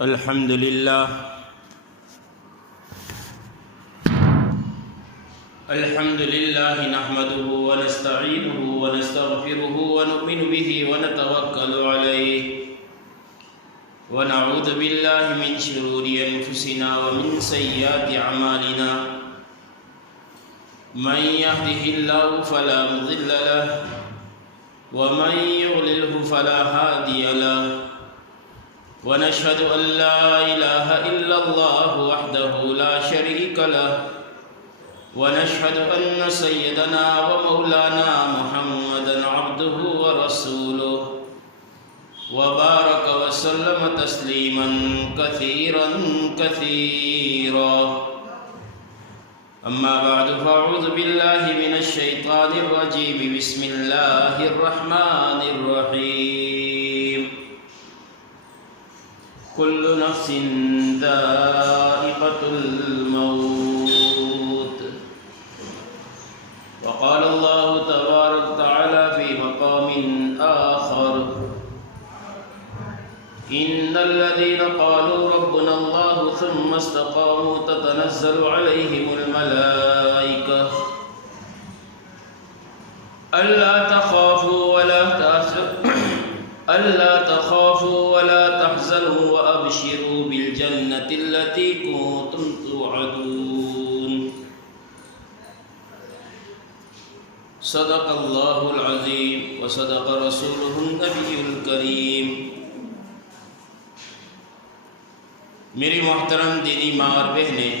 الحمد لله نحمده ونستعينه ونستغفره ونؤمن به ونتوكل عليه ونعوذ بالله من شرور أنفسنا ومن سيئات أعمالنا من يهده الله فلا مضل له ومن يضلله فلا هادي له ونشهد أن لا إله إلا الله وحده لا شريك له ونشهد أن سيدنا ومولانا محمدا عبده ورسوله وبارك وسلم تسليما كثيرا كثيرا أما بعد فأعوذ بالله من الشيطان الرجيم بسم الله الرحمن الرحيم كل نفس ذائقة الموت وقال الله تبارك وتعالى في مقام آخر إن الذين قالوا ربنا الله ثم استقاموا تتنزل عليهم الملائكة ألا تخافوا ولا تحزنوا وأبشروا بالجنة التي كنتم توعدون صدق الله العظيم وصدق رسوله النبي الكريم۔ میری محترم دینی ماں اور بہنیں،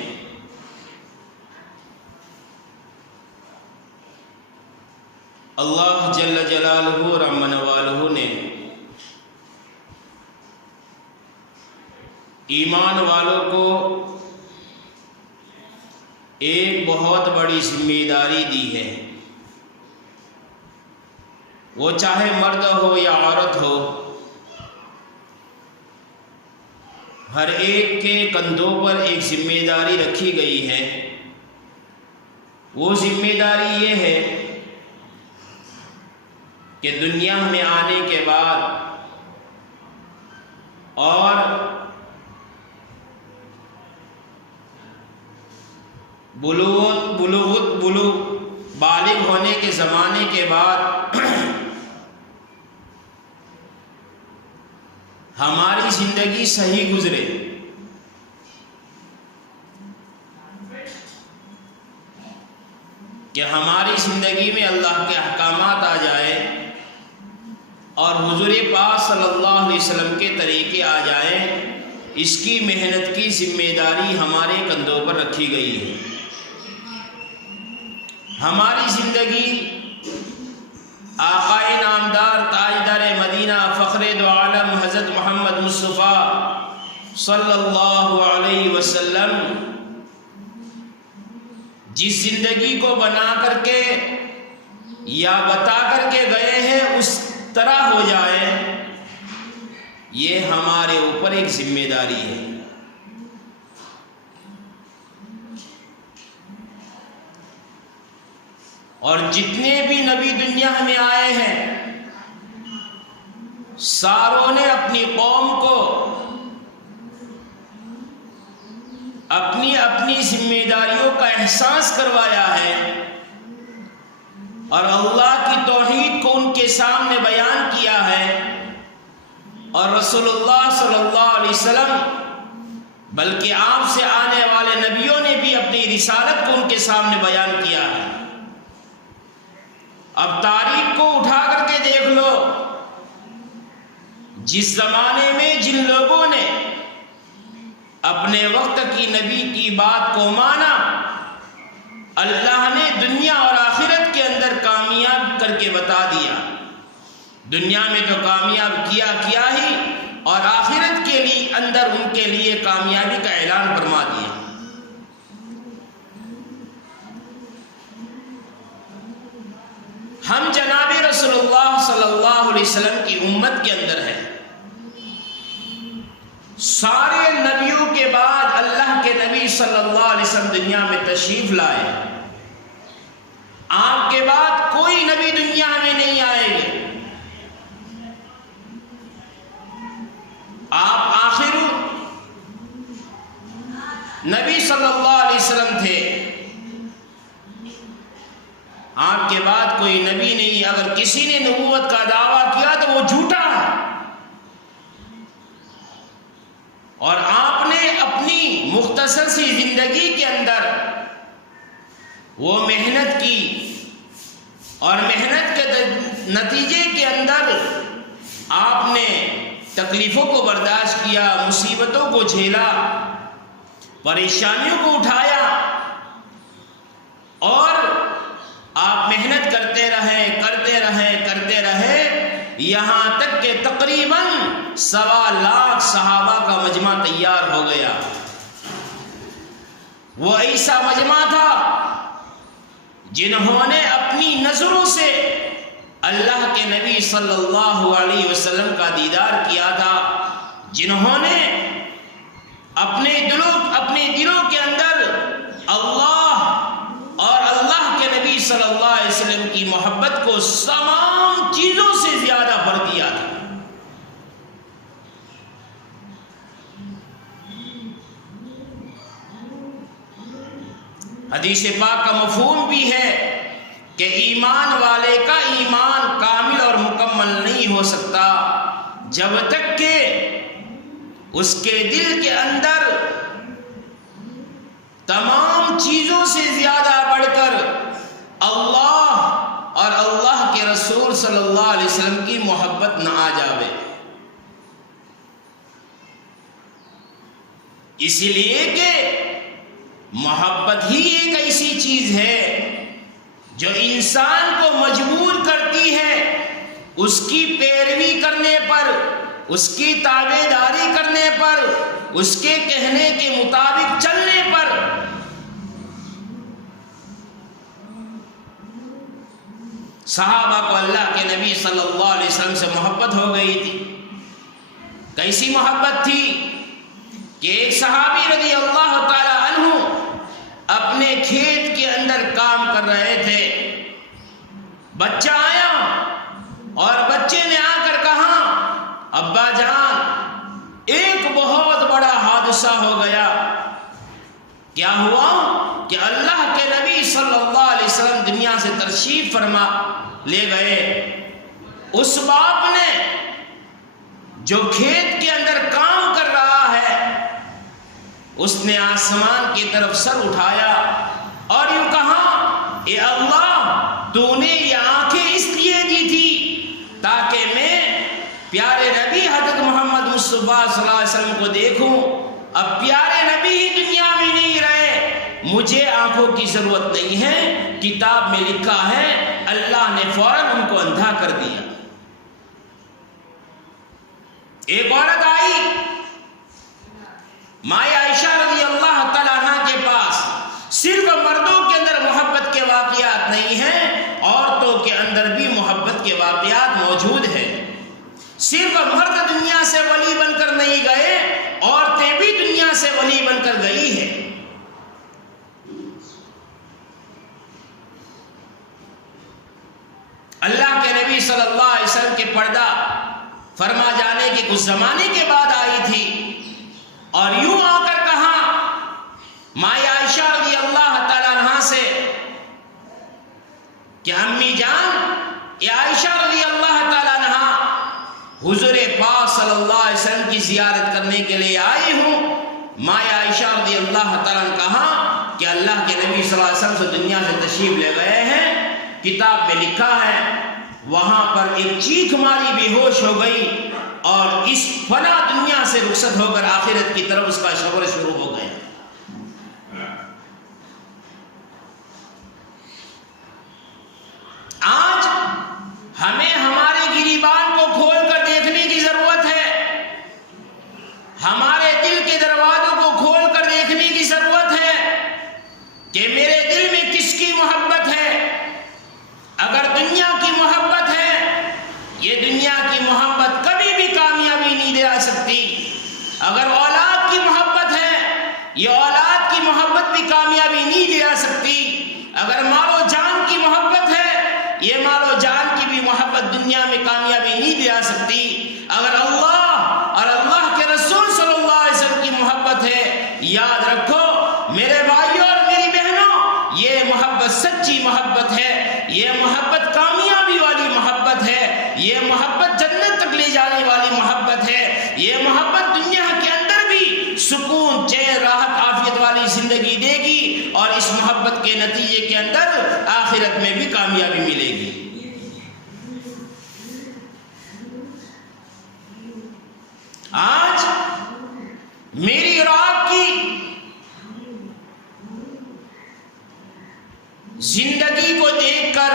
اللہ جل جلالہ اور امن والہ نے ایمان والوں کو ایک بہت بڑی ذمہ داری دی ہے۔ وہ چاہے مرد ہو یا عورت ہو، ہر ایک کے کندھوں پر ایک ذمہ داری رکھی گئی ہے۔ وہ ذمہ داری یہ ہے کہ دنیا میں آنے کے بعد اور بالغ ہونے کے زمانے کے بعد ہماری زندگی صحیح گزرے، کہ ہماری زندگی میں اللہ کے احکامات آ جائے اور حضور پاک صلی اللہ علیہ وسلم کے طریقے آ جائیں، اس کی محنت کی ذمہ داری ہمارے کندھوں پر رکھی گئی ہے۔ ہماری زندگی آقائے نامدار تاجدار مدینہ فخر دو عالم حضرت محمد مصطفیٰ صلی اللہ علیہ وسلم جس زندگی کو بنا کر کے یا بتا کر کے گئے ہیں اس طرح ہو جائے، یہ ہمارے اوپر ایک ذمہ داری ہے۔ اور جتنے بھی نبی دنیا میں آئے ہیں، ساروں نے اپنی قوم کو اپنی ذمہ داریوں کا احساس کروایا ہے اور اللہ کی توحید کو ان کے سامنے بیان کیا ہے، اور رسول اللہ صلی اللہ علیہ وسلم بلکہ آپ سے آنے والے نبیوں نے بھی اپنی رسالت کو ان کے سامنے بیان کیا ہے۔ اب تاریخ کو اٹھا کر کے دیکھ لو، جس زمانے میں جن لوگوں نے اپنے وقت کی نبی کی بات کو مانا، اللہ نے دنیا اور آخرت کے اندر کامیاب کر کے بتا دیا۔ دنیا میں تو کامیاب کیا ہی، اور آخرت کے لیے اندر ان کے لیے کامیابی کا اعلان فرما دیا۔ ہم جناب رسول اللہ صلی اللہ علیہ وسلم کی امت کے اندر ہیں۔ سارے نبیوں کے بعد اللہ کے نبی صلی اللہ علیہ وسلم دنیا میں تشریف لائے۔ آپ کے بعد کوئی نبی دنیا میں نہیں آئے گے۔ آپ آخر نبی صلی اللہ علیہ وسلم تھے. آپ کے بعد کوئی نبی نہیں. اگر کسی نے نبوت کا دعویٰ کیا تو وہ جھوٹا ہے. اور آپ نے اپنی مختصر سی زندگی کے اندر وہ محنت کی اور محنت کے نتیجے کے اندر آپ نے تکلیفوں کو برداشت کیا، مصیبتوں کو جھیلا، پریشانیوں کو اٹھایا، اور آپ محنت کرتے رہے یہاں تک کہ تقریباً 1.25 لاکھ صحابہ کا مجمع تیار ہو گیا. وہ ایسا مجمع تھا جنہوں نے اپنی نظروں سے اللہ کے نبی صلی اللہ علیہ وسلم کا دیدار کیا تھا، جنہوں نے اپنے دلوں کے اندر اللہ اور اللہ کے نبی صلی اللہ علیہ وسلم کی محبت کو تمام چیزوں سے زیادہ بڑھ دیا تھا. حدیث پاک کا مفہوم بھی ہے کہ ایمان والے کا ایمان کامل اور مکمل نہیں ہو سکتا جب تک کہ اس کے دل کے اندر تمام چیزوں سے زیادہ بڑھ کر اللہ اور اللہ کے رسول صلی اللہ علیہ وسلم کی محبت نہ آ جاوے. اسی لیے کہ محبت ہی ایک ایسی چیز ہے جو انسان کو مجبور کرتی ہے اس کی پیروی کرنے پر، اس کی تابع داری کرنے پر، اس کے کہنے کے مطابق چلنے پر. صحابہ کو اللہ کے نبی صلی اللہ علیہ وسلم سے محبت ہو گئی تھی. کیسی محبت تھی کہ ایک صحابی رضی اللہ تعالی عنہ اپنے کھیت کے اندر کام کر رہے تھے. بچہ آیا اور بچے نے آ کر کہا، ابا جان ایک بہت بڑا حادثہ ہو گیا. کیا ہوا کہ اللہ کے نبی صلی اللہ علیہ وسلم دنیا سے تشریف فرما لے گئے. اس باپ نے جو کھیت کے اندر کام کر رہا ہے اس نے آسمان کی طرف سر اٹھایا اور یوں کہا، اے اللہ تو نے یہ آنکھیں اس لیے دی تھی تاکہ میں پیارے نبی حضرت محمد مصطفیٰ صلی اللہ علیہ وسلم کو دیکھوں. اب پیارے نبی ہی دنیا میں نہیں رہے، مجھے آنکھوں کی ضرورت نہیں ہے. کتاب میں لکھا ہے اللہ نے فوراً ان کو اندھا کر دیا. ایک عورت آئی مائیں عائشہ رضی اللہ تعالیٰ عنہ کے پاس. صرف مردوں کے اندر محبت کے واقعات نہیں ہیں، عورتوں کے اندر بھی محبت کے واقعات موجود ہیں. صرف مرد دنیا سے ولی بن کر نہیں گئے، عورتیں بھی دنیا سے ولی بن کر گئی ہیں. اللہ کے نبی صلی اللہ علیہ وسلم کے پردہ فرما جانے کے کچھ زمانے کے بعد آئی تھی اور یوں آ کر کہا مائیں عائشہ رضی اللہ تعالیٰ عنہ سے کہ امی جان، یہ عائشہ رضی اللہ تعالیٰ عنہ حضور پاک صلی اللہ علیہ وسلم کی زیارت کرنے کے لیے آئی ہوں. مائیں عائشہ رضی اللہ تعالیٰ نے کہا کہ اللہ کے نبی صلی اللہ علیہ وسلم سے دنیا سے تشریف لے گئے ہیں. کتاب میں لکھا ہے وہاں پر ایک چیخ ماری بے ہوش ہو گئی اور اس فنا دنیا سے رخصت ہو کر آخرت کی طرف اس کا سفر شروع ہو گیا. آج ہمیں ہمارے گریبان کو کھول کر دیکھنے کی ضرورت ہے، ہمارے دل کے دروازوں کو کھول کر دیکھنے کی ضرورت ہے کہ میرے دل میں کس کی محبت ہے. اگر دنیا کی محبت ہے، یہ دنیا کی محبت کبھی بھی کامیابی نہیں دلا سکتی. اگر اولاد کی محبت ہے، یہ اولاد کی محبت بھی کامیابی نہیں دلا سکتی. اگر مال و جان کی محبت ہے، یہ مال و جان کی بھی محبت دنیا میں کامیابی نہیں دلا سکتی. اگر اللہ اور اللہ کے رسول صلی اللہ علیہ وسلم کی محبت ہے، یاد رکھو محبت کے نتیجے کے اندر آخرت میں بھی کامیابی ملے گی۔ آج میری اور آپ کی زندگی کو دیکھ کر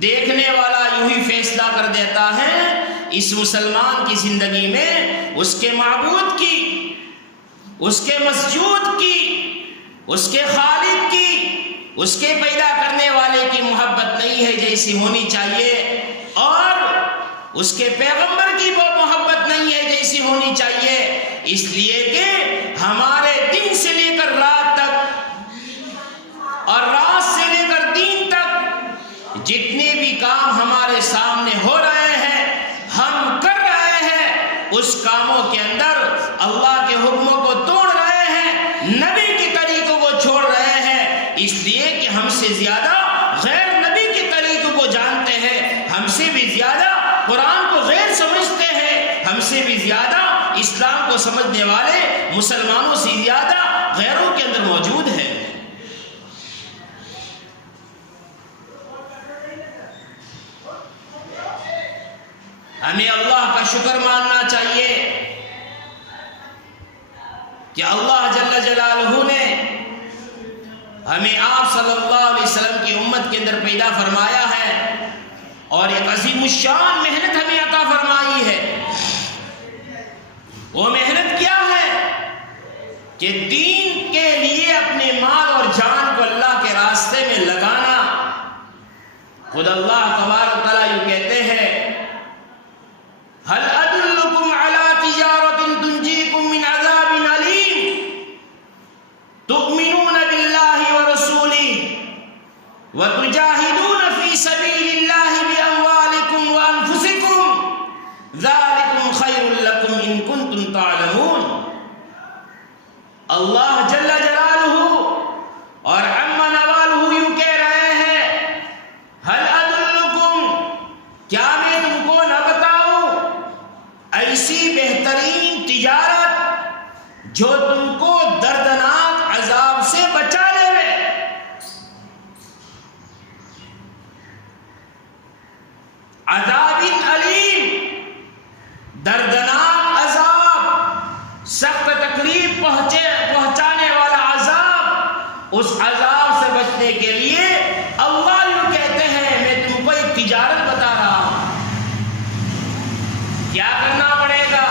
دیکھنے والا یوں ہی فیصلہ کر دیتا ہے اس مسلمان کی زندگی میں اس کے معبود کی، اس کے مسجود کی، اس کے خالق کی، اس کے پیدا کرنے والے کی محبت نہیں ہے جیسی ہونی چاہیے، اور اس کے پیغمبر کی وہ محبت نہیں ہے جیسی ہونی چاہیے، اس لیے کہ ہمارے دن سے لے کر رات تک اور رات سے لے کر دین تک جتنے بھی کام ہمارے سامنے ہو رہے ہیں، ہم کر رہے ہیں، اس کاموں کے اندر اللہ کے حکموں کو توڑ رہے ہیں، نبی کے طریقوں کو چھوڑ رہے ہیں، اس لیے کہ ہم سے زیادہ غیر نبی کے طریقوں کو جانتے ہیں، ہم سے بھی زیادہ قرآن کو غیر سمجھتے ہیں، ہم سے بھی زیادہ اسلام کو سمجھنے والے مسلمانوں سے زیادہ غیروں کے اندر موجود ہے۔ ہمیں اللہ کا شکر ماننا چاہیے کہ اللہ جل جلالہ نے ہمیں آپ صلی اللہ علیہ وسلم کی امت کے اندر پیدا فرمایا ہے اور ایک عظیم الشان محنت ہمیں عطا فرمائی ہے۔ وہ محنت کیا ہے کہ دین کے لیے اپنے مال اور جان کو اللہ کے راستے میں لگانا۔ خود اللہ تبارک و تعالیٰ یوں کہتے ہیں، هل أدلكم على تجارة تنجيكم من عذاب أليم تؤمنون بالله ورسوله وتجاهدون في سبيل الله بأموالكم وأنفسكم ذلكم خير لكم إن كنتم تعلمون۔ اللہ جل جلالہ اور عم نوالہ یوں کہہ رہے ہیں، هل أدلكم، کیا میں تم کو نہ بتاؤں ایسی بہترین تجارت جو تم کو دردناک عذاب سے بچا لے۔ عذاب علیم، دردناک عذاب، سخت تکلیف پہنچانے والا عذاب، اس عذاب سے بچنے کے لیے اللہ یوں کہتے ہیں میں تم کو ایک تجارت بتا رہا ہوں۔ کیا کرنا پڑے گا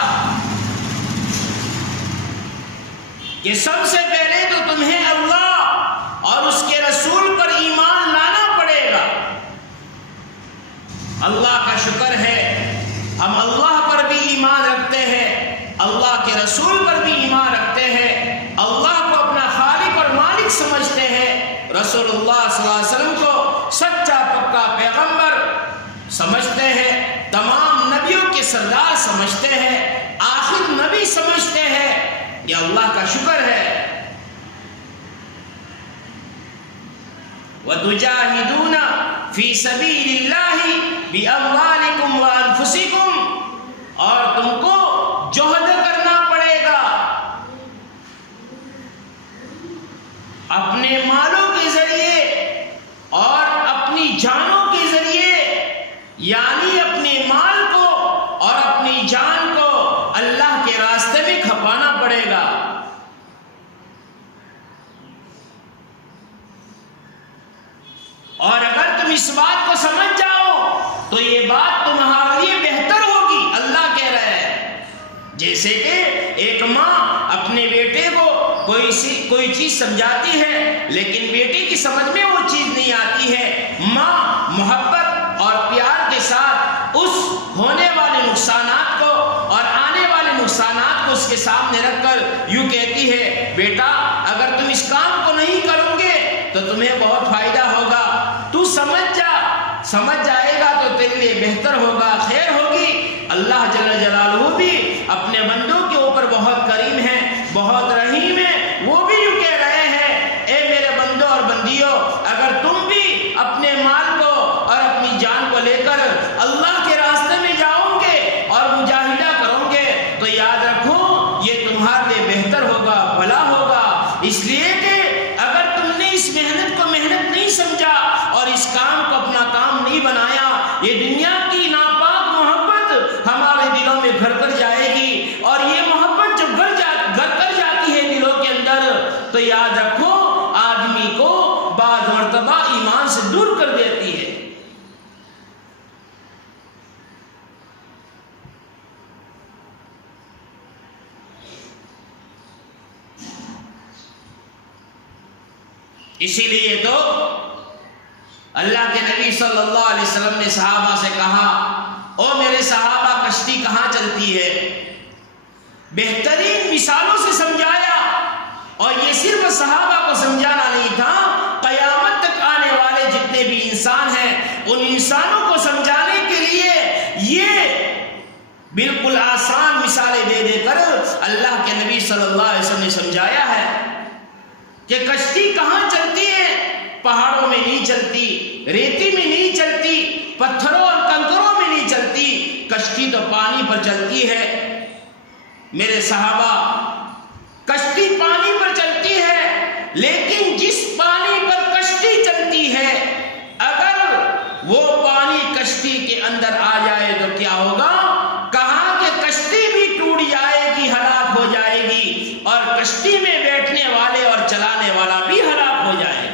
کہ سب سے پہلے تو تمہیں اللہ اور اس کے رسول پر ایمان لانا پڑے گا۔ اللہ کا شکر ہے ہم اللہ پر بھی ایمان رکھتے ہیں، اللہ کے رسول پر بھی ایمان رکھتے ہیں، اللہ کو اپنا خالق اور مالک سمجھتے ہیں، رسول اللہ صلی اللہ علیہ وسلم کو سچا پکا پیغمبر سمجھتے ہیں، تمام نبیوں کے سردار سمجھتے ہیں، آخر نبی سمجھتے ہیں۔ یہ اللہ کا شکر ہے۔ وَتُجَاهِدُونَ فِي سَبِيلِ اللَّهِ بِأَمْوَالِكُمْ وَأَنفُسِكُمْ، اور تم کو جہد کرنا پڑے گا اپنے مالوں کے ذریعے اور اپنی جانوں کے ذریعے، یعنی اپنے مال کو اور اپنی جان کو اللہ کے راستے میں کھپانا پڑے گا۔ اور اگر تم اس بات کو سمجھ جاؤ تو یہ بات تمہارے لیے بہتر ہوگی۔ اللہ کہہ رہے ہیں جیسے کہ ایک ماں اپنے بیٹے کو کوئی چیز سمجھاتی ہے لیکن بیٹے کی سمجھ میں وہ چیز نہیں آتی ہے، ماں محبت اور پیار کے ساتھ اس ہونے والے نقصانات کو اور آنے والے نقصانات کو اس کے سامنے رکھ کر یوں کہتی ہے، بیٹا اگر تم اس کام کو نہیں کرو گے تو تمہیں بہت فائدہ ہوگا، تو سمجھ جائے گا تو تیرے لیے بہتر ہوگا، خیر ہوگی۔ اللہ جل جلالہ بھی اپنے بندوں کے اوپر بہت کریم ہے، بہت رحیم ہے، وہ بھی یوں کہہ رہے ہیں، اے میرے بندوں اور بندیوں، اگر تم بھی اپنے مال کو اور اپنی جان کو لے کر اللہ کے راستے میں جاؤ گے اور مجاہدہ کرو گے تو یاد رکھو یہ تمہارے لیے بہتر ہوگا، بھلا ہوگا، اس لیے کہ اگر تم یاد رکھو آدمی کو بعض مرتبہ ایمان سے دور کر دیتی ہے۔ اسی لیے تو اللہ کے نبی صلی اللہ علیہ وسلم نے صحابہ سے کہا، او میرے صحابہ کشتی کہاں چلتی ہے؟ بہترین مثالوں سے سمجھایا، اور یہ صرف صحابہ کو سمجھانا نہیں تھا، قیامت تک آنے والے جتنے بھی انسان ہیں ان انسانوں کو سمجھانے کے لیے یہ بالکل آسان مثالیں دے دے کر اللہ کے نبی صلی اللہ علیہ وسلم نے سمجھایا ہے کہ کشتی کہاں چلتی ہے؟ پہاڑوں میں نہیں چلتی، ریتی میں نہیں چلتی، پتھروں اور کنکروں میں نہیں چلتی، کشتی تو پانی پر چلتی ہے۔ میرے صحابہ کشتی پانی پر چلتی ہے، لیکن جس پانی پر کشتی چلتی ہے اگر وہ پانی کشتی کے اندر آ جائے تو کیا ہوگا؟ کہاں کہ کشتی بھی ٹوٹ جائے گی، ہلاک ہو جائے گی، اور کشتی میں بیٹھنے والے اور چلانے والا بھی ہلاک ہو جائے گا۔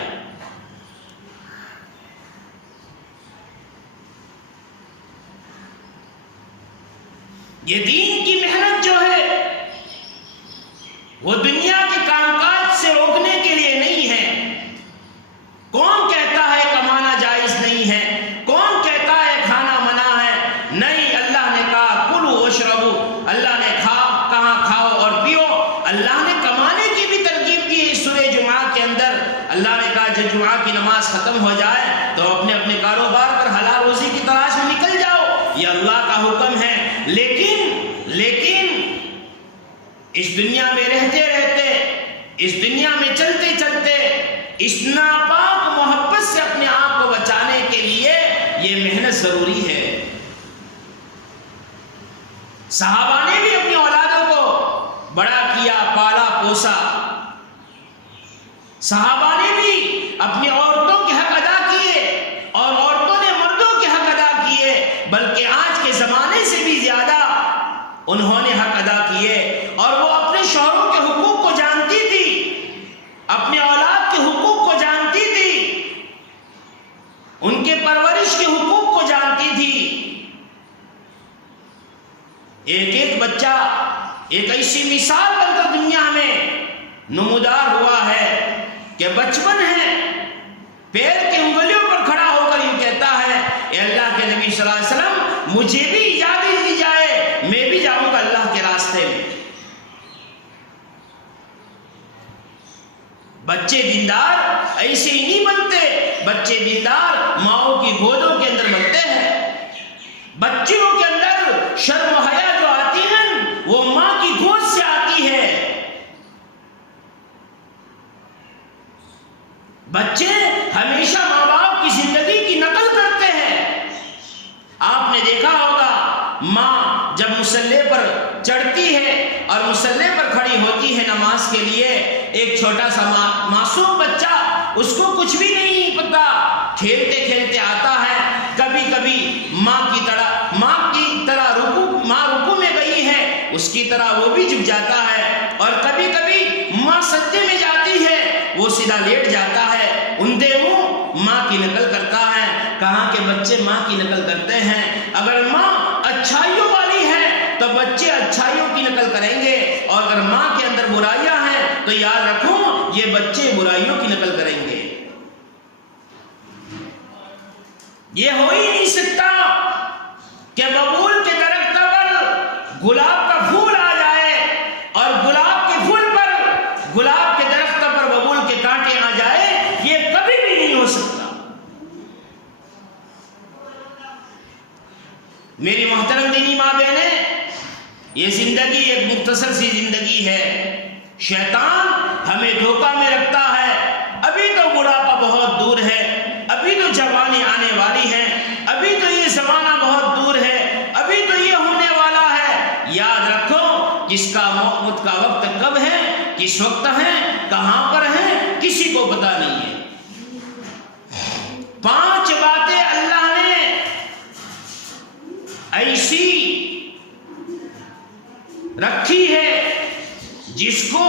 یہ دین کی محنت جو ہے وہ دنیا کے کام کاج سے روکنے کے لیے نہیں ہے۔ کون کہتا ہے کمانا جائز نہیں ہے؟ کون کہتا ہے کھانا منع ہے؟ نہیں، اللہ نے کہا کلوا واشربوا، اللہ نے کہا کھاؤ اور پیو۔ اللہ نے کمانے کی بھی ترغیب دی ہے سورہ جمعہ کے اندر۔ اللہ نے کہا جب جمعہ کی نماز ختم ہو جائے تو اپنے اپنے کاروبار پر حلال روزی کی تلاش میں نکل جاؤ، یہ اللہ کا حکم ہے۔ لیکن اس دنیا میں رہتے رہتے، اس دنیا میں چلتے چلتے، اس ناپاک محبت سے اپنے آپ کو بچانے کے لیے یہ محنت ضروری ہے۔ صحابہ نے بھی اپنی اولادوں کو بڑا کیا، پالا پوسا۔ صحابہ نے بھی اپنی عورتوں کے حق ادا کیے اور عورتوں نے مردوں کے حق ادا کیے، بلکہ آج کے زمانے سے بھی زیادہ انہوں نے حق ادا کیے، اور وہ اپنے شوہروں کے حقوق کو جانتی تھی، اپنے اولاد کے حقوق کو جانتی تھی، ان کے پرورش کے حقوق کو جانتی تھی۔ ایک ایک بچہ ایک ایسی مثال بن کر دنیا میں نمودار ہوا ہے کہ بچپن ہے، پیر کی انگلیوں پر کھڑا ہو کر یہ کہتا ہے اے اللہ کے نبی صلی اللہ علیہ وسلم مجھے بھی یاد دی جائے، میں بھی جاؤں گا اللہ کے راستے میں۔ بچے دیندار ایسے ہی نہیں بنتے، بچے دیندار ماؤں کی گودوں کے اندر بنتے ہیں۔ بچیوں کے اندر شرم و حیا جو آتی ہیں وہ ماں کی گود سے آتی ہے۔ بچے ہمیشہ ماں باپ کی زندگی کی نقل کرتے ہیں۔ آپ نے دیکھا ہوگا ماں جب مصلی پر چڑھتی ہے اور مصلی پر کھڑی ہوتی ہے نماز کے لیے، ایک چھوٹا سا معصوم بچہ، اس کو کچھ بھی نہیں پتا، کھیلتے کھیلتے آتا ہے، کبھی کبھی ماں کی طرح رکوع میں گئی ہے اس کی طرح وہ بھی جھک جاتا ہے، اور کبھی کبھی ماں سجدے میں جاتی ہے وہ سیدھا لیٹ جاتا ہے، اندھے منہ ماں کی نقل کرتا ہے۔ کہاں کہ بچے ماں کی نقل کرتے ہیں۔ اگر ماں اچھائیوں والی ہے تو بچے اچھائیوں کی نقل کریں گے، اور اگر ماں کے اندر برائیاں ہیں تو یاد رکھو یہ بچے برائیوں کی نقل کریں گے۔ یہ ہو ہی نہیں سکتا کہ ببول کے درخت پر گلاب کا پھول آ جائے اور گلاب کے پھول پر گلاب کے درخت پر ببول کے کانٹے آ جائے، یہ کبھی بھی نہیں ہو سکتا۔ میری محترم دینی ماں بہنیں، یہ زندگی ایک مختصر سی زندگی ہے۔ شیطان ہمیں دھوکہ میں رکھتا ہے، ابھی تو بڑھاپا بہت دور ہے، ابھی تو جوانی آنے والی ہے، ابھی تو یہ زمانہ بہت دور ہے، ابھی تو یہ ہونے والا ہے۔ یاد رکھو کس کا موت کا وقت کب ہے، کس وقت ہے، کہاں پر ہے، کسی کو پتہ نہیں ہے۔ 5 باتیں اللہ نے ایسی رکھی ہے جس کو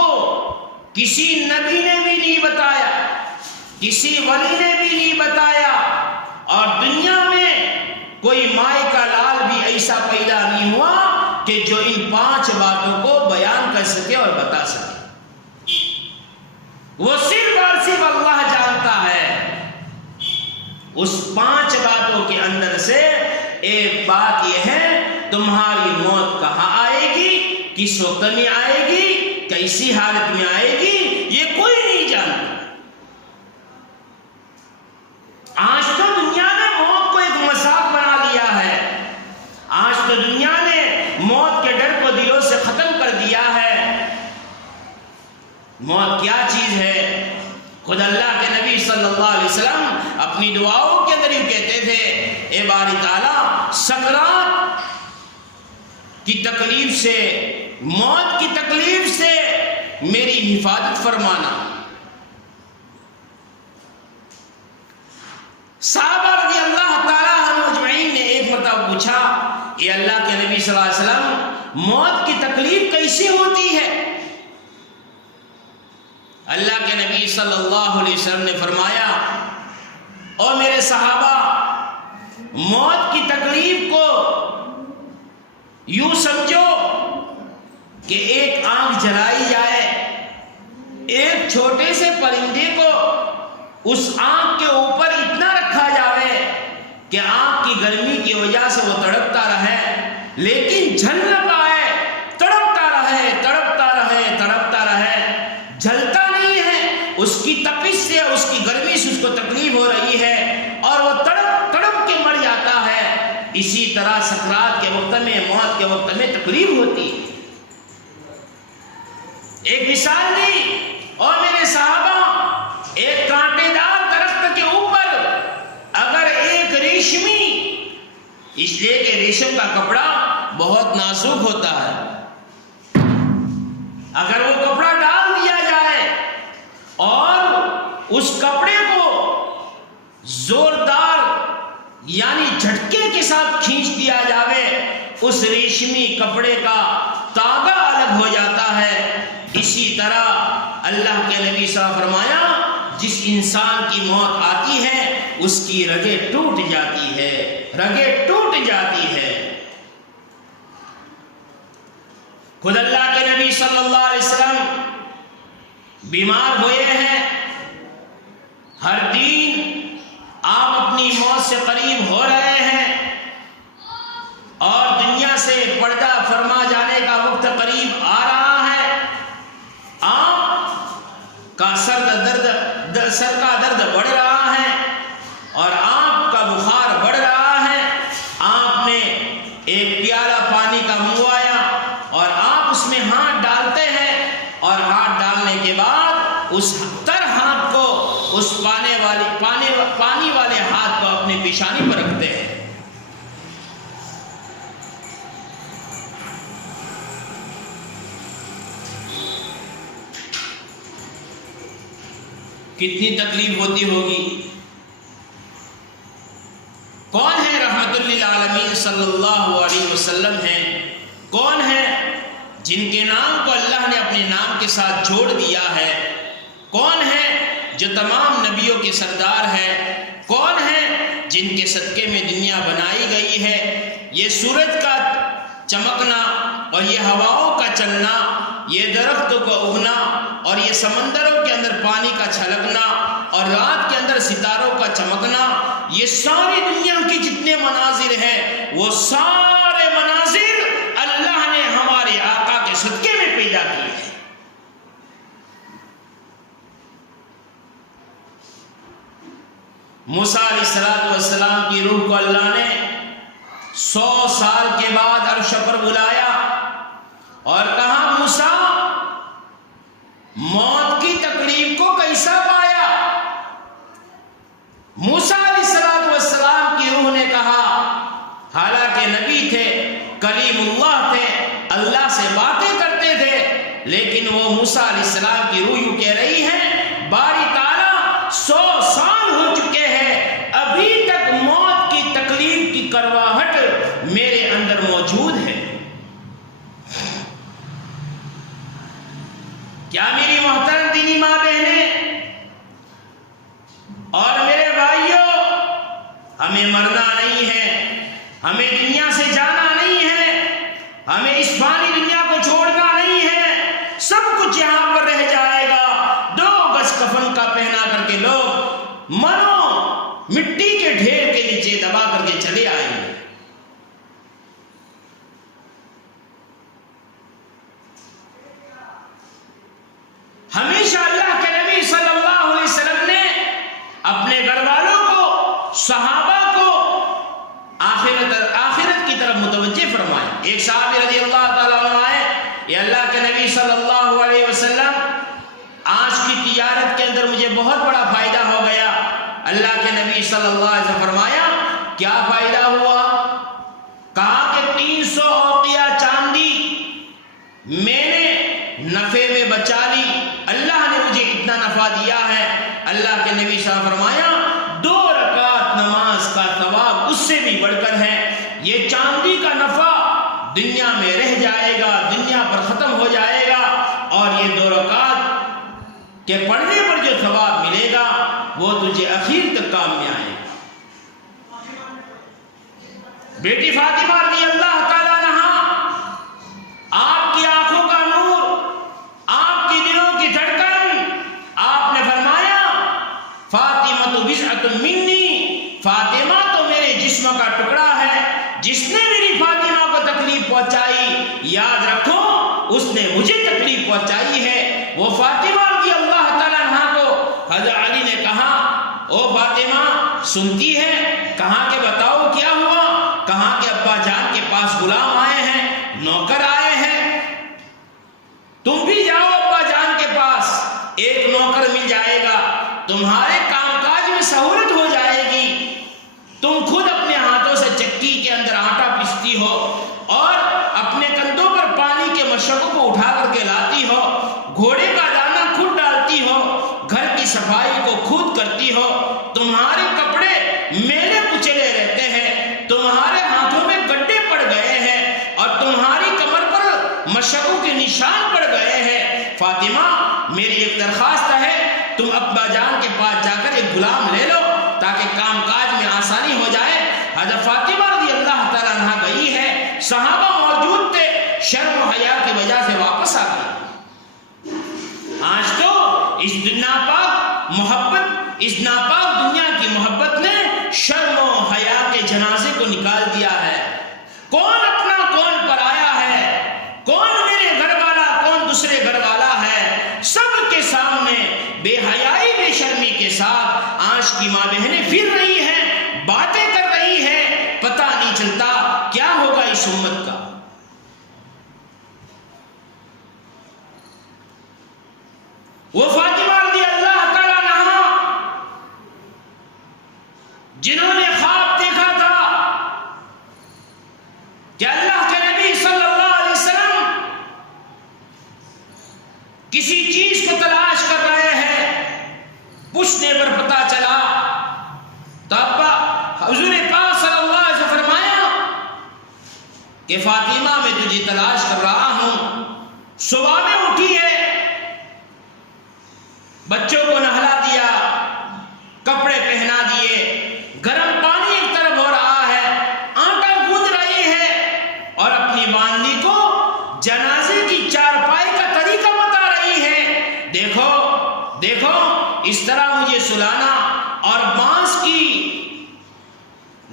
کسی نبی نے بھی نہیں بتایا، کسی ولی نے بھی نہیں بتایا، اور دنیا میں کوئی مائے کا لال بھی ایسا پیدا نہیں ہوا کہ جو ان 5 باتوں کو بیان کر سکے اور بتا سکے۔ وہ صرف اور صرف اللہ جانتا ہے۔ اس 5 باتوں کے اندر سے ایک بات یہ ہے، تمہاری موت کہاں آئے گی، کس وقت میں آئے گی، کیسی حالت میں آئے گی، یہ کوئی نہیں جانتا۔ آج تو دنیا نے موت کو ایک مذاق بنا لیا ہے، آج تو دنیا نے موت کے ڈر کو دلوں سے ختم کر دیا ہے۔ موت کیا چیز ہے؟ خود اللہ کے نبی صلی اللہ علیہ وسلم اپنی دعاؤں کے اندر یہ کہتے تھے، اے باری تعالیٰ سکرات کی تکلیف سے، موت کی تکلیف سے میری حفاظت فرمانا۔ صحابہ رضی اللہ تعالیٰ عنہ اجمعین نے ایک مرتبہ پوچھا، اے اللہ کے نبی صلی اللہ علیہ وسلم موت کی تکلیف کیسے ہوتی ہے؟ اللہ کے نبی صلی اللہ علیہ وسلم نے فرمایا، اور میرے صحابہ موت کی تکلیف کو یوں سمجھو کہ ایک آنکھ جلائی جائے، ایک چھوٹے سے پرندے کو اس آنکھ کے اوپر اتنا رکھا جائے کہ آنکھ کی گرمی کی وجہ سے وہ تڑپتا رہے، لیکن جل نہ پائے، تڑپتا رہے تڑپتا رہے تڑپتا رہے، جلتا نہیں ہے، اس کی تپش سے، اس کی گرمی سے اس کو تکلیف ہو رہی ہے، اور وہ تڑپ تڑپ کے مر جاتا ہے۔ اسی طرح سکرات کے وقت میں، موت کے وقت میں تکلیف ہوتی ہے۔ ایک مثال دی، اور میرے صحابہ ایک کانٹے دار درخت کے اوپر اگر ایک ریشمی، اس لیے کہ ریشم کا کپڑا بہت نازک ہوتا ہے، اگر وہ کپڑا ڈال دیا جائے اور اس کپڑے کو زوردار یعنی جھٹکے کے ساتھ کھینچ دیا جاوے، اس ریشمی کپڑے کا تاگا الگ ہو جاتا ہے۔ اسی طرح اللہ کے نبی صلی اللہ علیہ وسلم فرمایا، جس انسان کی موت آتی ہے اس کی رگیں ٹوٹ جاتی ہے، رگیں ٹوٹ جاتی ہے۔ خود اللہ کے نبی صلی اللہ علیہ وسلم بیمار ہوئے ہیں، ہر دن آپ اپنی موت سے قریب ہو رہے ہیں، اور دنیا سے پردہ فرما جانے کا وقت قریب آ رہا ہے۔ آپ کا سر کا درد بڑھ رہا ہے، اور آپ کا بخار بڑھ رہا ہے۔ آپ نے ایک پیالہ پانی کا منگوایا اور آپ اس میں ہاتھ ڈالتے ہیں، اور ہاتھ ڈالنے کے بعد اس تر ہاتھ کو، اس پانی والے ہاتھ کو اپنے پیشانی پر رکھتے ہیں۔ کتنی تکلیف ہوتی ہوگی؟ کون ہے رحمت للعالمین صلی اللہ علیہ وسلم ہیں؟ کون ہے جن کے نام کو اللہ نے اپنے نام کے ساتھ جوڑ دیا ہے؟ کون ہے جو تمام نبیوں کے سردار ہے؟ کون ہے جن کے صدقے میں دنیا بنائی گئی ہے؟ یہ سورج کا چمکنا، اور یہ ہواؤں کا چلنا، یہ درختوں کا اگنا، اور یہ سمندروں کے اندر پانی کا چھلکنا، اور رات کے اندر ستاروں کا چمکنا، یہ ساری دنیا کی جتنے مناظر ہیں، وہ سارے مناظر اللہ نے ہمارے آقا کے صدقے میں پیدا کیے ہیں۔ موسیٰ علیہ السلام کی روح کو اللہ نے 100 سال کے بعد عرش پر بلایا اور کہا، موسیٰ موت کی تکلیف کو کیسا پایا؟ موسیٰ علیہ السلام کی روح نے کہا، حالانکہ نبی تھے، کلیم اللہ تھے، اللہ سے باتیں کرتے تھے، لیکن وہ موسیٰ علیہ السلام کی روح یوں کہہ رہی ہے، باری تعالیٰ 100 سال ہو چکے ہیں، ابھی تک موت کی تکلیف کی کرواہٹ میرے اندر موجود ہے۔ کیا میری محترم دینی ماں بہنیں اور میرے بھائیوں، ہمیں مرنا نہیں ہے، ہمیں دنیا سے جانا نہیں ہے، ہمیں اس فانی دنیا کو چھوڑنا نہیں ہے، سب کچھ یہاں پر رہ جائے گا۔ 2 گز کفن کا پہنا کر کے لوگ منو مٹی کے ڈھیر کے نیچے دبا کر کے چلے آئیں گے۔ ہمیشہ اللہ کے نبی صلی اللہ علیہ وسلم نے اپنے گھر والوں کو، صحابہ کو آخرت کی طرف متوجہ فرمائے۔ ایک صحابی رضی اللہ تعالیٰ عنہ آئے، یہ اللہ کے نبی صلی اللہ علیہ وسلم، آج کی تجارت کے اندر مجھے بہت بڑا فائدہ ہو گیا۔ اللہ کے نبی صلی اللہ علیہ وسلم فرمایا، کیا فائدہ ہوا؟ کہا کہ 300 اوقیہ چاندی میں نے نفع میں بچا لی، اللہ نے مجھے اتنا نفع دیا ہے۔ اللہ کے نبی صلی اللہ علیہ وسلم فرمایا، 2 رکعت نماز کا ثواب اس سے بھی بڑھ کر ہے۔ یہ چاندی کا نفع دنیا میں رہ جائے گا، دنیا پر ختم ہو جائے گا، اور یہ 2 رکعت کے پڑھنے پر جو ثواب ملے گا وہ تجھے اخیر تک کام میں آئے گا۔ بیٹی فاطمہ رضی اللہ تعالیٰ عنہا، آپ کی آنکھوں کا نور، آپ کی دلوں کی دھڑکن، آپ نے فرمایا، فاطمہ تو بضعۃ منی، فاطمہ تو میرے جسم کا ٹکڑا ہے، جس نے میری فاطمہ کو تکلیف پہنچائی، یاد رکھو اس نے مجھے تکلیف پہنچائی ہے۔ وہ فاطمہ رضی اللہ تعالیٰ عنہ کو حضرت علی نے کہا، او فاطمہ سنتی ہے؟ کہاں کہ بتاؤ کیا ہوا؟ کہاں کہ ابا جان کے پاس غلام آئے ہیں، نوکر آئے ہیں، تم بھی جاؤ ابا جان کے پاس، ایک نوکر مل جائے گا، تمہارے کام کاج میں سہولت ہو جائے گی، تم خود اپنے ہاتھوں سے چکی کے اندر آٹا پیستی ہو اور اپنے کندھوں پر پانی کے مشقوں کو اٹھا کر کے لاتی ہو، گھوڑے کا دانہ خود ڈالتی ہو، گھر کی صفائی کو خود کرتی ہو، تمہارے کپڑے میلے کچلے رہتے ہیں، تمہارے ہاتھوں میں گڈھے پڑ گئے ہیں اور تمہاری کمر پر مشقوں کے نشان پڑ گئے ہیں۔ فاطمہ میری ایک درخواست ہے، تم ابا جان کے پاس جا کر ایک غلام لے لو تاکہ کام کاج میں آسانی ہو جائے۔ حضرت فاطمہ رضی اللہ تعالیٰ عنہ گئی ہے، صحابہ موجود تھے، شرم و حیا کی وجہ سے واپس آ گئی۔ آج تو اس ناپاک محبت، اس ناپاک دنیا کی محبت نے شرم و حیا کے جنازے کو نکال دیا ہے۔ کون اپنا کون پرایا ہے، کون میرے گھر والا کون دوسرے گھر والا ہے، سب کے سامنے بے حیائی بے شرمی کے ساتھ آج کی ماں بہنیں پھر رہی ہیں، باتیں کر رہی ہیں، پتہ نہیں چلتا کیا ہوگا اس امت کا۔ وہ فاطمہ رضی اللہ تعالیٰ عنہا جنہوں نے خواب دیکھا تھا کہ اللہ کے نبی صلی اللہ علیہ وسلم کسی چیز کو تلاش کر رہے ہیں، پوچھنے پر پتہ چلا تو حضور پاک صلی اللہ علیہ وسلم فرمایا کہ فاطمہ میں تجھے تلاش کر رہا ہوں۔ صبح میں اٹھی ہے، بچوں کو نہلا دیا، کپڑے پہنا دیے، گرم پانی ایک طرف ہو رہا ہے، آٹا گوندھ رہی ہے اور اپنی باندھی کو جنازے کی چارپائی کا طریقہ بتا رہی ہے۔ دیکھو دیکھو اس طرح مجھے سلانا اور بانس کی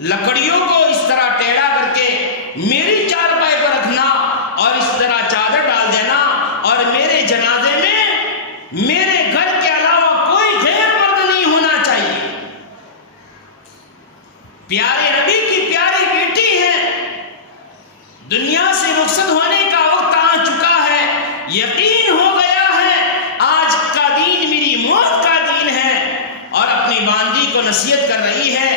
لکڑیوں کو اس طرح ٹیڑھا کر کے میری چارپائی پر رکھنا اور اس طرح چادر ڈال دینا، اور میرے جنازے میں میرے گھر کے علاوہ کوئی غیر مرد نہیں ہونا چاہیے۔ پیارے نبی کی پیاری بیٹی ہے، دنیا سے رخصت ہونے کا وقت آ چکا ہے، یقین ہو گیا ہے آج کا دین میری موت کا دین ہے، اور اپنی باندھی کو نصیحت کر رہی ہے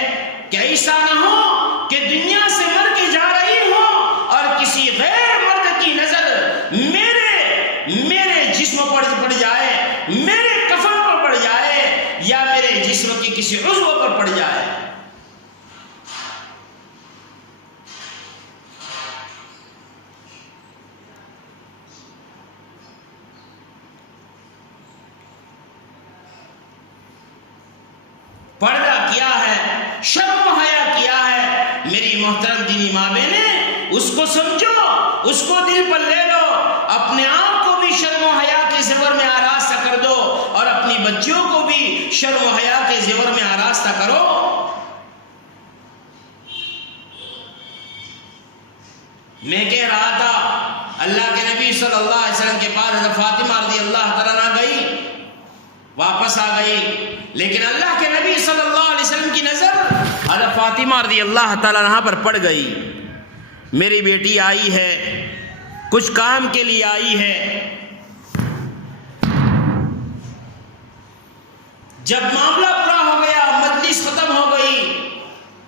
کہ ایسا نہ ہو کہ دنیا سے مر کے جا رہی ہوں اور کسی غیر مرد کی نظر میرے جسم پر پڑ جائے، میرے کفن پر پڑ جائے، یا میرے جسم کے کسی عضو پر پڑ جائے۔ شرم و حیا کیا ہے، میری محترم دینی ماں بہنیں، اس کو سمجھو، اس کو دل پر لے لو، اپنے آپ کو بھی شرم و حیا کے زیور میں آراستہ کر دو اور اپنی بچیوں کو بھی شرم و حیا کے زیور میں آراستہ کرو۔ میں کہہ رہا تھا اللہ کے نبی صلی اللہ علیہ وسلم کے پاس حضرت فاطمہ رضی اللہ تعالیٰ عنہ گئی، واپس آ گئی، لیکن اللہ کے نبی صلی اللہ علیہ وسلم کی نظر حضرت فاطمہ رضی اللہ تعالیٰ عنہ پر پڑ گئی۔ میری بیٹی آئی ہے، کچھ کام کے لیے آئی ہے۔ جب معاملہ پورا ہو گیا، مجلس ختم ہو گئی،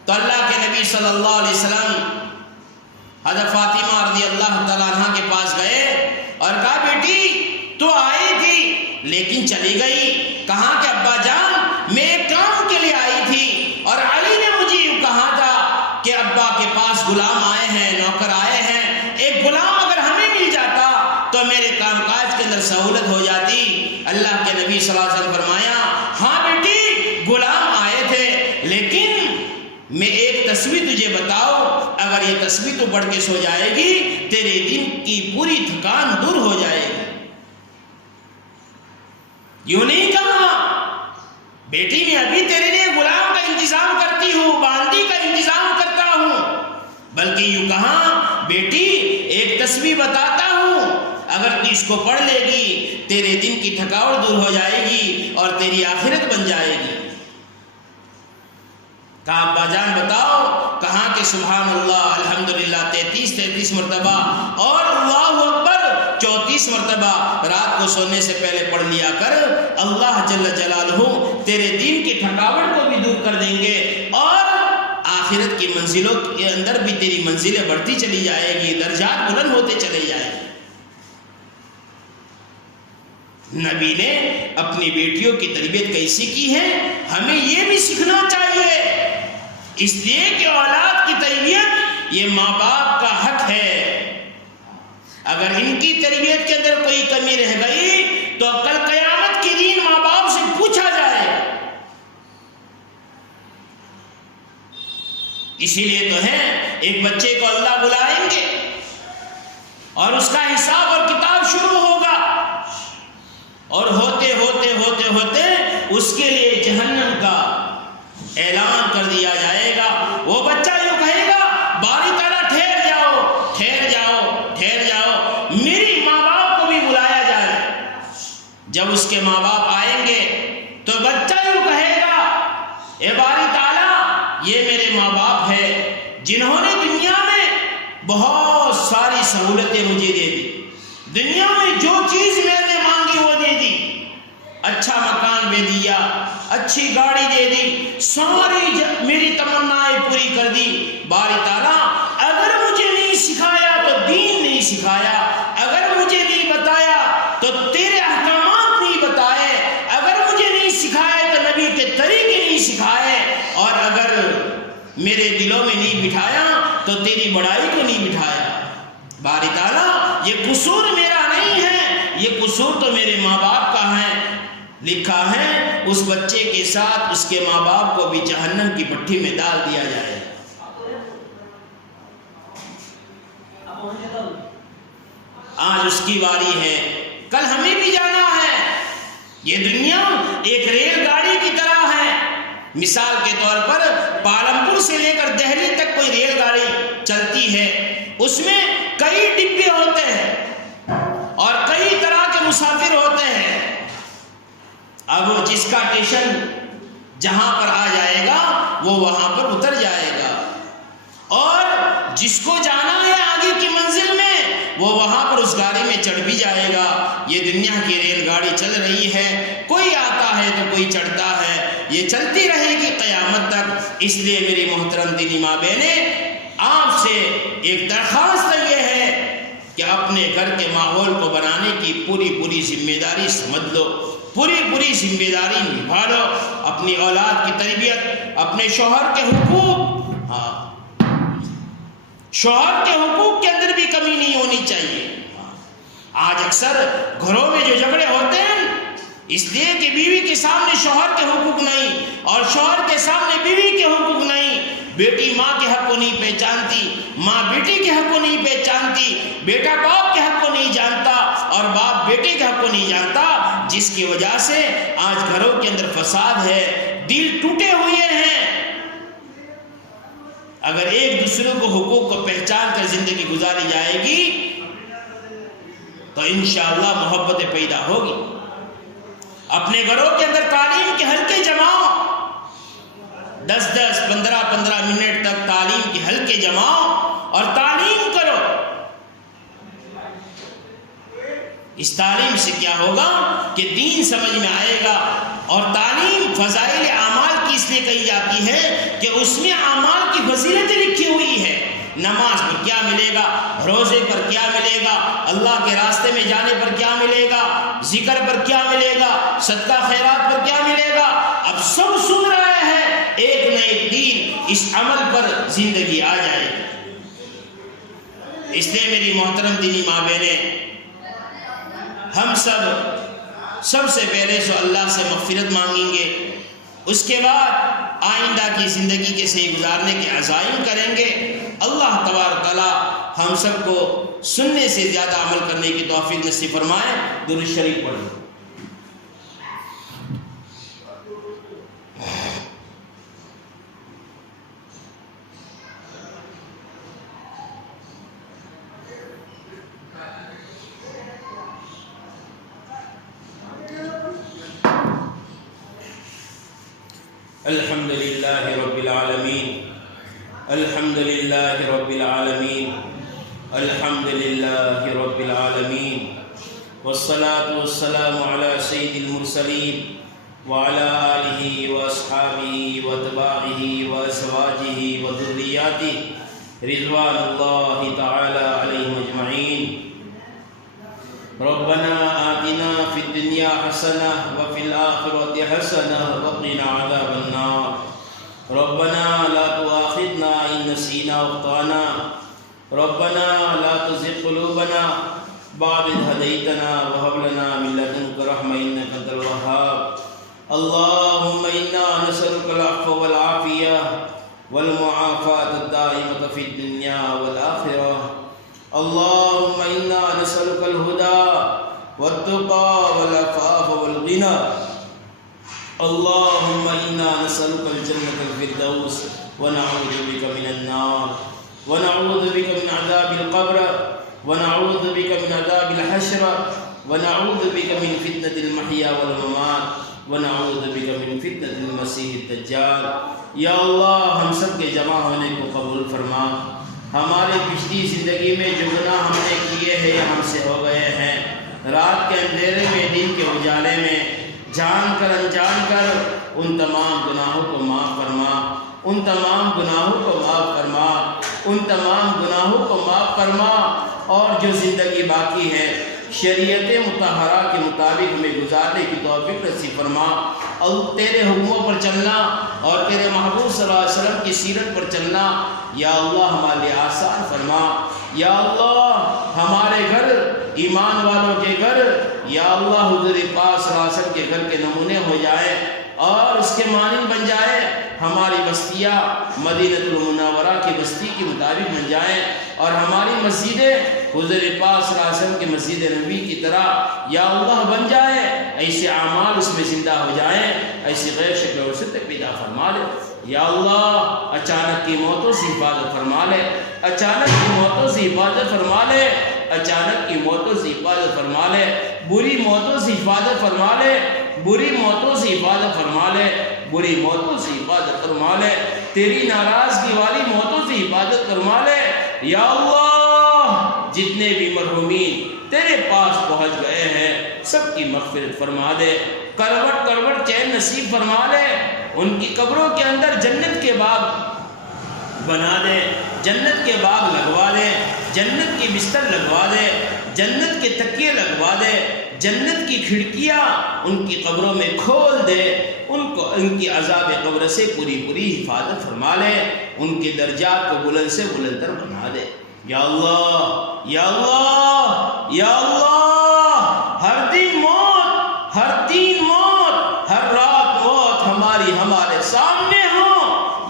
تو اللہ کے نبی صلی اللہ علیہ وسلم حضرت فاطمہ رضی اللہ تعالیٰ عنہ کے پاس گئے اور کہا بیٹی تو آئی تھی لیکن چلی گئی، کہاں کہ ابا جان میں ایک کام کے لیے آئی تھی اور علی نے مجھے یوں کہا تھا کہ ابا کے پاس غلام آئے ہیں، نوکر آئے ہیں، ایک غلام اگر ہمیں مل جاتا تو میرے کام کاج کے اندر سہولت ہو جاتی۔ اللہ کے نبی صلی اللہ علیہ وسلم فرمایا ہاں بیٹی غلام آئے تھے، لیکن میں ایک تسبیح تجھے بتاؤ، اگر یہ تسبیح تو پڑھ کے سو جائے گی تیرے دن کی پوری تھکان دور ہو جائے گی۔ یوں نہیں کہا بیٹی میں ابھی تیرے لیے غلام کا انتظام کرتی ہوں، باندی کا انتظام کرتا ہوں، بلکہ یوں کہا بیٹی ایک تسبیح بتاتا ہوں، اگر تو اس کو پڑھ لے گی تیرے دن کی تھکاوٹ دور ہو جائے گی اور تیری آخرت بن جائے گی۔ کہا ابا جان بتاؤ، کہاں کہ سبحان اللہ الحمدللہ 33 مرتبہ اور اللہ اکبر 34 مرتبہ رات کو سونے سے پہلے پڑھ لیا کر، اللہ جل جلالہ تیرے دین کی تھکاوٹ کو بھی دور کر دیں گے اور آخرت کی منزلوں کے اندر بھی تیری منزلیں بڑھتی چلی جائے گی، درجات بلند ہوتے چلے جائیں گے۔ نبی نے اپنی بیٹیوں کی تربیت کیسی کی ہے، ہمیں یہ بھی سیکھنا چاہیے، اس لیے کہ اولاد کی تربیت یہ ماں باپ کا حق ہے۔ اگر ان کی تربیت کے اندر کوئی کمی رہ گئی تو کل قیامت کے دن ماں باپ سے پوچھا جائے۔ اسی لیے تو ہے ایک بچے کو اللہ بلائیں گے اور اس کا حساب اور کتاب شروع ہوگا، اور ہوتے ہوتے ہوتے ہوتے اس کے لیے جہنم کا اعلان کر دیا جائے گا۔ وہ بچہ یوں کہے گا باری تعالیٰ ٹھہر جاؤ ٹھہر جاؤ ٹھہر جاؤ، میری ماں باپ کو بھی بلایا جائے۔ جب اس کے ماں باپ آئیں گے تو بچہ یوں کہے گا اے باری تعالیٰ یہ میرے ماں باپ ہے جنہوں نے دنیا میں بہت ساری سہولتیں مجھے دے دی، دنیا میں جو چیز میں نے مانگی وہ دے دی، اچھا مکان بھی دیا، اچھی گاڑی دے دی، ساری میری تمنائیں پوری کر دی۔ باری تعالیٰ اگر مجھے نہیں سکھایا تو دین نہیں سکھایا، اگر مجھے نہیں بتایا تو تیرے احکامات نہیں بتائے، اگر مجھے نہیں سکھائے تو نبی کے طریقے نہیں سکھائے، اور اگر میرے دلوں میں نہیں بٹھایا تو تیری بڑائی کو نہیں بٹھایا۔ باری تعالیٰ یہ قصور میرا نہیں ہے، یہ قصور تو میرے ماں باپ کا ہے۔ لکھا ہے اس بچے کے ساتھ اس کے ماں باپ کو بھی جہنم کی بھٹی میں ڈال دیا جائے۔ آج اس کی باری ہے، کل ہمیں بھی جانا ہے۔ یہ دنیا ایک ریل گاڑی کی طرح ہے۔ مثال کے طور پر پالمپور سے لے کر دہلی تک کوئی ریل گاڑی چلتی ہے، اس میں کئی ڈبے ہوتے ہیں اور کئی طرح کے مسافر ہوتے ہیں۔ اب جس کا اسٹیشن جہاں پر آ جائے گا وہ وہاں پر اتر جائے گا، اور جس کو جانا ہے آگے کی منزل میں وہ وہاں پر اس گاڑی میں چڑھ بھی جائے گا۔ یہ دنیا کی ریل گاڑی چل رہی ہے، کوئی آتا ہے تو کوئی چڑھتا ہے، یہ چلتی رہے گی قیامت تک۔ اس لیے میری محترم دینی ماں بہنیں، آپ سے ایک درخواست یہ ہے کہ اپنے گھر کے ماحول کو بنانے کی پوری ذمہ داری سمجھ لو، پوری ذمہ داری نبھا لو۔ اپنی اولاد کی تربیت، اپنے شوہر کے حقوق، شوہر کے حقوق کے اندر بھی کمی نہیں ہونی چاہیے۔ آج اکثر گھروں میں جو جھگڑے ہوتے ہیں اس لیے کہ بیوی کے سامنے شوہر کے حقوق نہیں اور شوہر کے سامنے بیوی کے حقوق نہیں. بیٹی ماں کے حق کو نہیں پہچانتی، ماں بیٹی کے حق کو نہیں پہچانتی، بیٹا باپ کے حق کو نہیں جانتا اور باپ بیٹے کے حق کو نہیں جانتا، جس کی وجہ سے آج گھروں کے اندر فساد ہے، دل ٹوٹے ہوئے ہیں. اگر ایک دوسرے کو حقوق کو پہچان کر زندگی گزاری جائے گی تو انشاءاللہ محبتیں پیدا ہوگی. اپنے گھروں کے اندر تعلیم کے حلقے جماؤ، 10-10 15-15 منٹ تک تعلیم کے حلقے جماؤ اور تعلیم کرو. اس تعلیم سے کیا ہوگا کہ دین سمجھ میں آئے گا. اور تعلیم فضائل اعمال کی اس لیے کہی جاتی ہے کہ اس میں اعمال کی فضیلتیں لکھی ہوئی ہے. نماز پر کیا ملے گا، روزے پر کیا ملے گا، اللہ کے راستے میں جانے پر کیا ملے گا، ذکر پر کیا ملے گا، صدقہ خیرات پر کیا ملے گا. اب سب سن رہے ہیں، ایک نہ ایک دن اس عمل پر زندگی آ جائے گی. اس لیے میری محترم دینی ماں بہنیں، ہم سب سے پہلے تو اللہ سے مغفرت مانگیں گے، اس کے بعد آئندہ کی زندگی کے صحیح گزارنے کے عزائم کریں گے. اللہ تبارک تعالیٰ ہم سب کو سننے سے زیادہ عمل کرنے کی توفیق نصیب فرمائے. درود شریف پڑھیں. الحمد للہ رب العالمین، الحمد للہ رب العالمین، الحمد للہ رب العالمین، والصلاة والسلام علی سید المرسلین وعلی آلہ واصحابہ واتباعہ وازواجہ وذریاتہ رضوان اللہ تعالی علیہم اجمعین. ربنا آتنا فی الدنیا حسنہ وفی الآخرۃ حسنہ وقنا عذاب النار. ربنا لا تؤاخذنا ان نسینا واخطأنا. ربنا لا تزغ قلوبنا بعد إذ هديتنا وهب لنا من لدنك رحمة إنك أنت الوهاب. اللهم إنا نسألك العفو والعافية والمعافاة الدائمة في الدنيا والآخرة. اللهم إنا نسألك الهدى والتقى والعفاف والغنى. اللهم إنا نسألك الجنة الفردوس ونعوذ بك من النار، ونعوذ بك من عذاب القبر، ونعوذ بك من عذاب الحشر، ونعوذ بك من فتنة المحيا والممات، ونعوذ بك من فتنة المسيح الدجال. یا اللہ ہم سب کے جمع ہونے کو قبول فرما. ہماری پچھلی زندگی میں جو گناہ ہم نے کیے ہیں ہم سے ہو گئے ہیں، رات کے اندھیرے میں دن کے اجالے میں جان کر انجان کر ان تمام گناہوں کو معاف فرما، ان تمام گناہوں کو معاف فرما، ان تمام گناہوں کو معاف فرما. اور جو زندگی باقی ہے شریعت مطہرہ کے مطابق ہمیں گزارنے کی توفیق نصیب فرما. اور تیرے حکموں پر چلنا اور تیرے محبوب صلی اللہ علیہ وسلم کی سیرت پر چلنا یا اللہ ہمارے لیے آسان فرما. یا اللہ ہمارے گھر ایمان والوں کے گھر یا اللہ حضور پاک صلی اللہ علیہ وسلم کے گھر کے نمونے ہو جائے اور اس کے مانند بن جائے. ہماری بستیاں مدینہ المنورہ کی بستی کے مطابق بن جائیں اور ہماری مسجدیں حضور پاک صلی اللہ علیہ وسلم کی مسجد نبی کی طرح یا اللہ بن جائے. ایسے اعمال اس میں زندہ ہو جائیں، ایسی غیر شکل و صورت پیدا فرما لے. یا اللہ اچانک کی موتوں سے حفاظت فرما لے، اچانک کی موتوں سے حفاظت فرما لے، اچانک کی موتوں سے حفاظت فرما لے، بری موتوں سے حفاظت فرما لے، بری موتوں سے حفاظت فرما لے، بری موتوں سے حفاظت فرما لے، تیری ناراضگی والی موتوں سے حفاظت فرما لے. یا اللہ جتنے بھی مرحومین تیرے پاس پہنچ گئے ہیں سب کی مغفرت فرما دے، کروٹ کروٹ چین نصیب فرما لے. ان کی قبروں کے اندر جنت کے باغ بنا دے، جنت کے باغ لگوا دے، جنت کی بستر لگوا دے، جنت کے تکیے لگوا دے، جنت کی کھڑکیاں ان کی قبروں میں کھول دے، ان کی عذاب قبر سے پوری حفاظت فرما لے، ان کے درجات کو بلند سے بلندتر بنا دے. یا اللہ یا اللہ یا اللہ ہر دن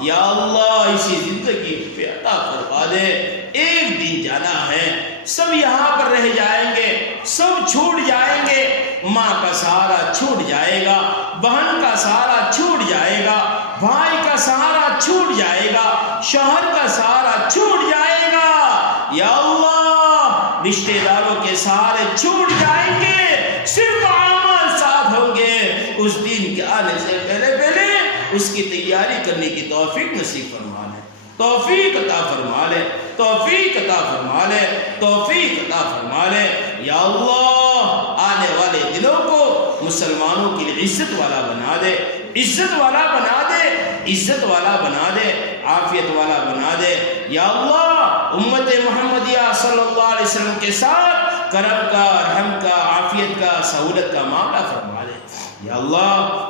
یا اللہ اسی زندگی پہ عطا فرما دے۔ ایک دن جانا ہے، سب یہاں پر رہ جائیں گے، سب چھوٹ جائیں گے، ماں کا سہارا چھوٹ جائے گا، بہن کا سہارا چھوٹ جائے گا، بھائی کا سہارا چھوٹ جائے گا، شوہر کا سہارا چھوٹ جائے گا، یا اللہ رشتہ داروں کے سہارے چھوٹ جائیں گے، صرف اعمال ساتھ ہوں گے۔ اس دن کے آنے سے پہلے پہلے اس کی تیاری کرنے کی توفیق نصیب فرما لے، توفیق عطا فرما لے، توفیق عطا فرما لے، توفیق عطا فرما لے۔ یا اللہ آنے والے دنوں کو مسلمانوں کے لیے عزت والا بنا دے، عزت والا بنا دے، عزت والا بنا دے، عافیت والا بنا دے۔ یا اللہ امت محمدیہ صلی اللہ علیہ وسلم کے ساتھ کرم کا، رحم کا، عافیت کا، سہولت کا معاملہ فرما دے۔ یا اللہ،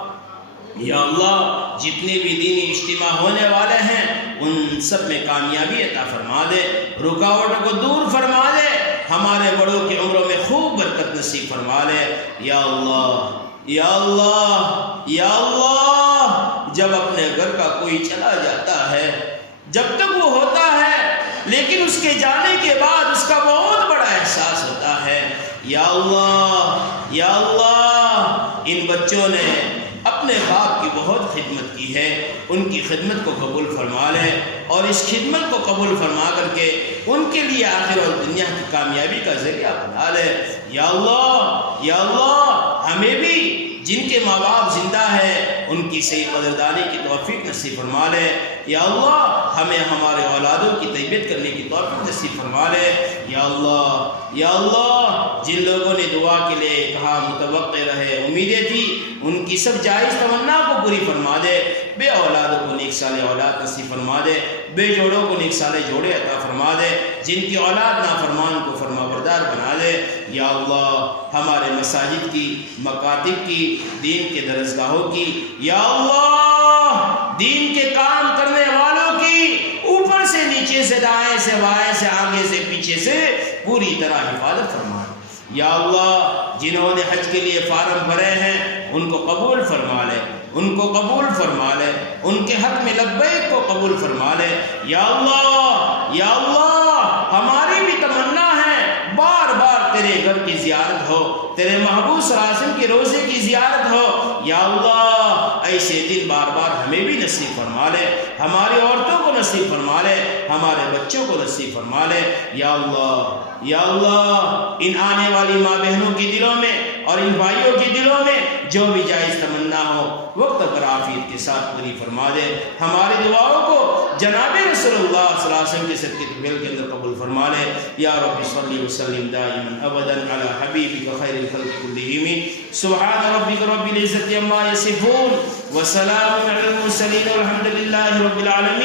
یا اللہ جتنے بھی دینی اجتماع ہونے والے ہیں ان سب میں کامیابی عطا فرما دے، رکاوٹوں کو دور فرما دے، ہمارے بڑوں کی عمروں میں خوب برکت نصیب فرما لے۔ یا اللہ، یا اللہ، یا اللہ جب اپنے گھر کا کوئی چلا جاتا ہے، جب تک وہ ہوتا ہے لیکن اس کے جانے کے بعد اس کا بہت بڑا احساس ہوتا ہے۔ یا اللہ، یا اللہ ان بچوں نے اپنے باپ کی بہت خدمت کی ہے، ان کی خدمت کو قبول فرما لے اور اس خدمت کو قبول فرما کر کے ان کے لیے آخر اور دنیا کی کامیابی کا ذریعہ بنا لے۔ یا اللہ، یا اللہ ہمیں بھی جن کے ماں باپ زندہ ہیں ان کی صحیح قدردانی کی توفیق نصیب فرما لے۔ یا اللہ ہمیں ہمارے اولادوں کی تربیت کرنے کی توفیق نصیب فرما لے۔ یا اللہ، یا اللہ جن لوگوں نے دعا کے لیے کہا، متوقع رہے، امیدیں تھی، ان کی سب جائز تمنا کو پوری فرما دے۔ بے اولادوں کو نیک صالح اولاد نصیب فرما دے، بے جوڑوں کو نیک صالح جوڑے عطا فرما دے، جن کی اولاد نافرمان کو فرما بردار بنا دے۔ یا اللہ ہمارے مساجد کی، مکاتب کی، دین کے درسگاہوں کی، یا اللہ دین کے کام کرنے والوں کی اوپر سے نیچے سے، دائیں سے بائیں سے، آگے سے پیچھے سے پوری طرح حفاظت فرما۔ یا اللہ جنہوں نے حج کے لیے فارم بھرے ہیں ان کو قبول فرما لے، ان کو قبول فرما لے، ان کے حق میں لبیک کو قبول فرما لے۔ یا اللہ، یا اللہ ہماری بھی تمنا ہے بار بار تیرے گھر کی زیارت ہو، تیرے محبوب صلی اللہ علیہ وسلم کے روزے کی زیارت ہو۔ یا اللہ ایسے دن بار بار ہمیں بھی نصیب فرما لے، ہماری عورتوں کو نصیب فرما لے، ہمارے بچوں کو نصیب فرما لے۔ یا اللہ، یا اللہ ان آنے والی ماں بہنوں کی دلوں میں اور ان بھائیوں کی دلوں میں جو بھی جائز تمنا ہو وقت پر عافیت کے ساتھ پوری فرما دے۔ ہماری دعاؤں کو جناب رسول اللہ صلی اللہ علیہ وسلم کے صدقے طویل کے اندر قبول فرما لے۔ یا رب صلی وسلم دائما ابدا علی حبیبک خیر الخلق کلہم، سبحان ربک رب العزت عما یصفون وسلام علی المرسلین والحمد للہ رب العالمین۔